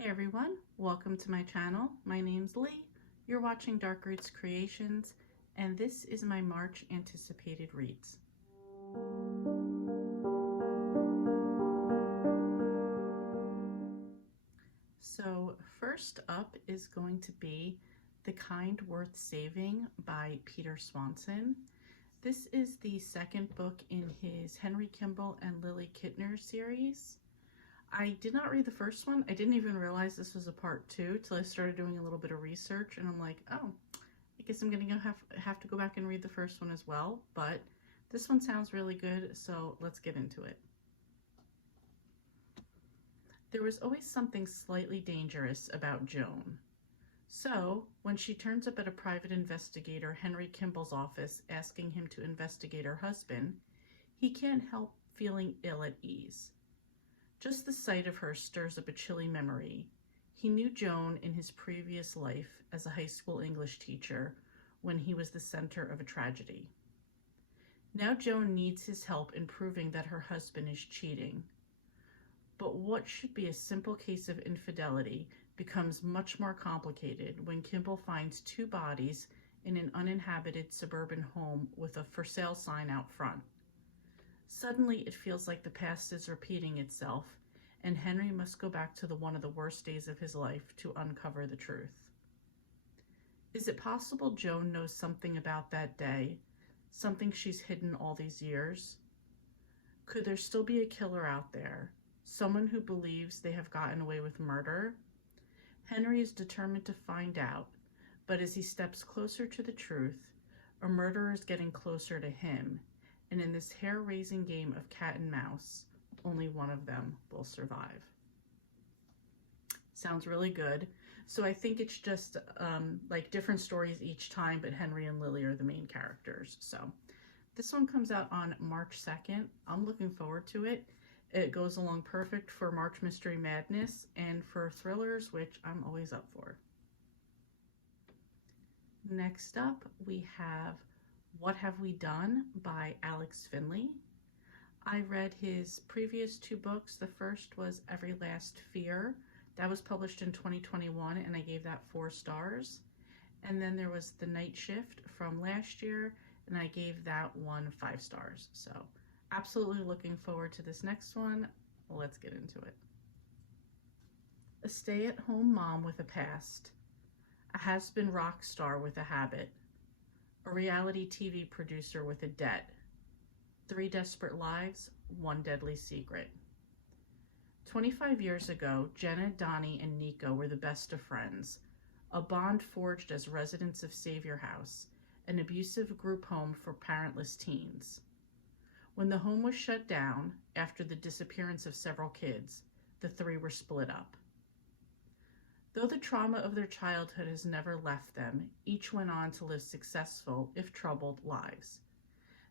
Hey everyone, welcome to my channel. My name's Lee. You're watching Dark Roots Creations, and this is my March anticipated reads. So first up is going to be The Kind Worth Saving by Peter Swanson. This is the second book in his Henry Kimball and Lily Kittner series. I did not read the first one. I didn't even realize this was a part 2 till I started doing a little bit of research, and I'm like, oh, I guess I'm gonna have to go back and read the first one as well, but this one sounds really good, so let's get into it. There was always something slightly dangerous about Joan. So, when she turns up at a private investigator Henry Kimball's office asking him to investigate her husband, he can't help feeling ill at ease. Just the sight of her stirs up a chilly memory. He knew Joan in his previous life as a high school English teacher when he was the center of a tragedy. Now Joan needs his help in proving that her husband is cheating. But what should be a simple case of infidelity becomes much more complicated when Kimball finds 2 bodies in an uninhabited suburban home with a for sale sign out front. Suddenly, it feels like the past is repeating itself, and Henry must go back to one of the worst days of his life to uncover the truth. Is it possible Joan knows something about that day, something she's hidden all these years? Could there still be a killer out there, someone who believes they have gotten away with murder? Henry is determined to find out, but as he steps closer to the truth, a murderer is getting closer to him, and in this hair-raising game of cat and mouse, only one of them will survive. Sounds really good. So I think it's just like different stories each time, but Henry and Lily are the main characters. So this one comes out on March 2nd. I'm looking forward to it. It goes along perfect for March Mystery Madness and for thrillers, which I'm always up for. Next up, we have What Have We Done by Alex Finley. I read his previous 2 books. The first was Every Last Fear. That was published in 2021, and I gave that 4 stars. And then there was The Night Shift from last year, and I gave that one 5 stars. So absolutely looking forward to this next one. Let's get into it. A stay-at-home mom with a past, a has-been rock star with a habit, a reality TV producer with a debt, 3 desperate lives, 1 deadly secret. 25 years ago, Jenna, Donnie, and Nico were the best of friends, a bond forged as residents of Savior House, an abusive group home for parentless teens. When the home was shut down, after the disappearance of several kids, the 3 were split up. Though the trauma of their childhood has never left them, each went on to live successful, if troubled, lives.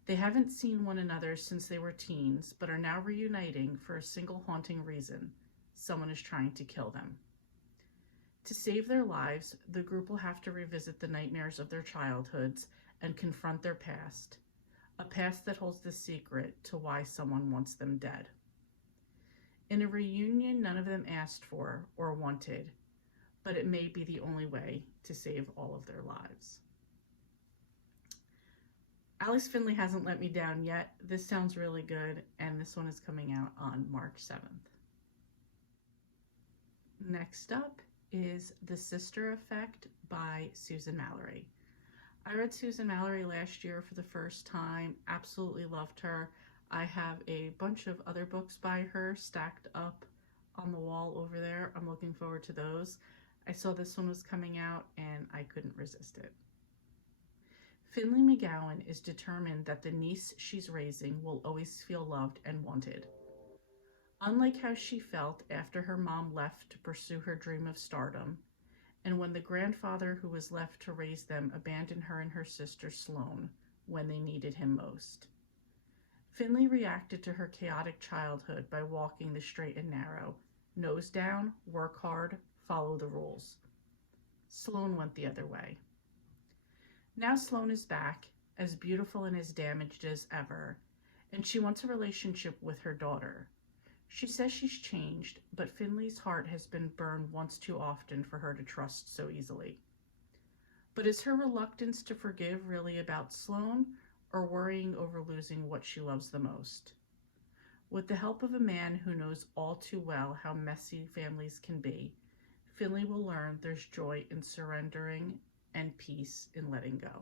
They haven't seen one another since they were teens, but are now reuniting for a single haunting reason: someone is trying to kill them. To save their lives, the group will have to revisit the nightmares of their childhoods and confront their past, a past that holds the secret to why someone wants them dead. In a reunion none of them asked for or wanted, but it may be the only way to save all of their lives. Alex Finley hasn't let me down yet. This sounds really good, and this one is coming out on March 7th. Next up is The Sister Effect by Susan Mallery. I read Susan Mallery last year for the first time, absolutely loved her. I have a bunch of other books by her stacked up on the wall over there. I'm looking forward to those. I saw this one was coming out and I couldn't resist it. Finley McGowan is determined that the niece she's raising will always feel loved and wanted. Unlike how she felt after her mom left to pursue her dream of stardom, and when the grandfather who was left to raise them abandoned her and her sister Sloane when they needed him most. Finley reacted to her chaotic childhood by walking the straight and narrow, nose down, work hard, follow the rules. Sloane went the other way. Now Sloane is back, as beautiful and as damaged as ever, and she wants a relationship with her daughter. She says she's changed, but Finley's heart has been burned once too often for her to trust so easily. But is her reluctance to forgive really about Sloane, or worrying over losing what she loves the most? With the help of a man who knows all too well how messy families can be, Finley will learn there's joy in surrendering and peace in letting go.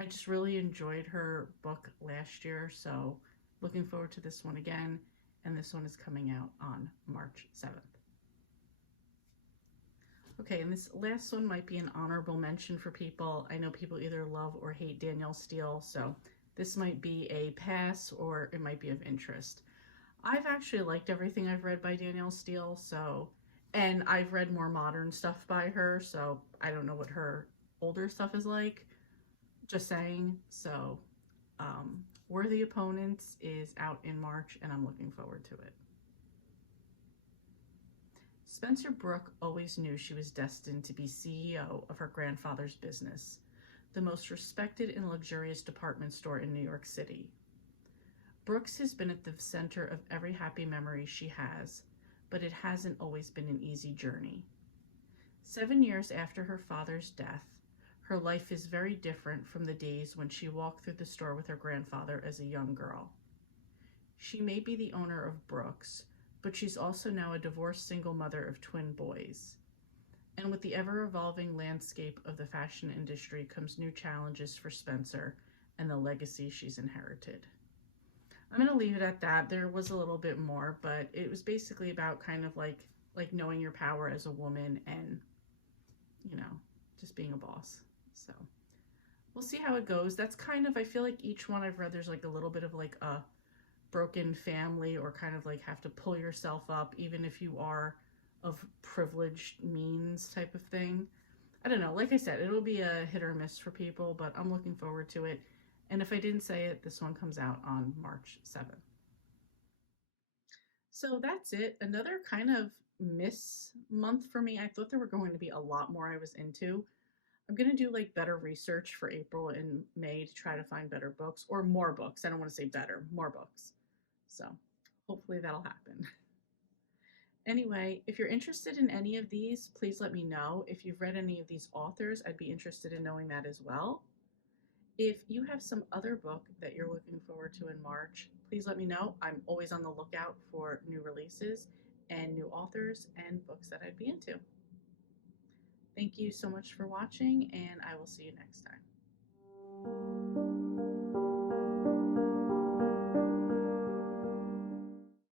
I just really enjoyed her book last year, so looking forward to this one again, and this one is coming out on March 7th. Okay, and this last one might be an honorable mention for people. I know people either love or hate Danielle Steel, so this might be a pass or it might be of interest. I've actually liked everything I've read by Danielle Steel, and I've read more modern stuff by her, so I don't know what her older stuff is like. Just saying. So, Worthy Opponents is out in March, and I'm looking forward to it. Spencer Brooke always knew she was destined to be CEO of her grandfather's business, the most respected and luxurious department store in New York City. Brooks has been at the center of every happy memory she has, but it hasn't always been an easy journey. 7 years after her father's death, her life is very different from the days when she walked through the store with her grandfather as a young girl. She may be the owner of Brooks, but she's also now a divorced single mother of twin boys. And with the ever-evolving landscape of the fashion industry comes new challenges for Spencer and the legacy she's inherited. I'm going to leave it at that. There was a little bit more, but it was basically about kind of like knowing your power as a woman and, just being a boss. So we'll see how it goes. That's kind of, I feel like each one I've read, there's like a little bit of like a broken family, or kind of like have to pull yourself up even if you are of privileged means type of thing. I don't know. Like I said, it'll be a hit or miss for people, but I'm looking forward to it. And if I didn't say it, this one comes out on March 7th. So that's it. Another kind of miss month for me. I thought there were going to be a lot more I was into. I'm going to do like better research for April and May to try to find better books, or more books. I don't want to say better, more books. So hopefully that'll happen. Anyway, if you're interested in any of these, please let me know. If you've read any of these authors, I'd be interested in knowing that as well. If you have some other book that you're looking forward to in March, please let me know. I'm always on the lookout for new releases and new authors and books that I'd be into. Thank you so much for watching, and I will see you next time.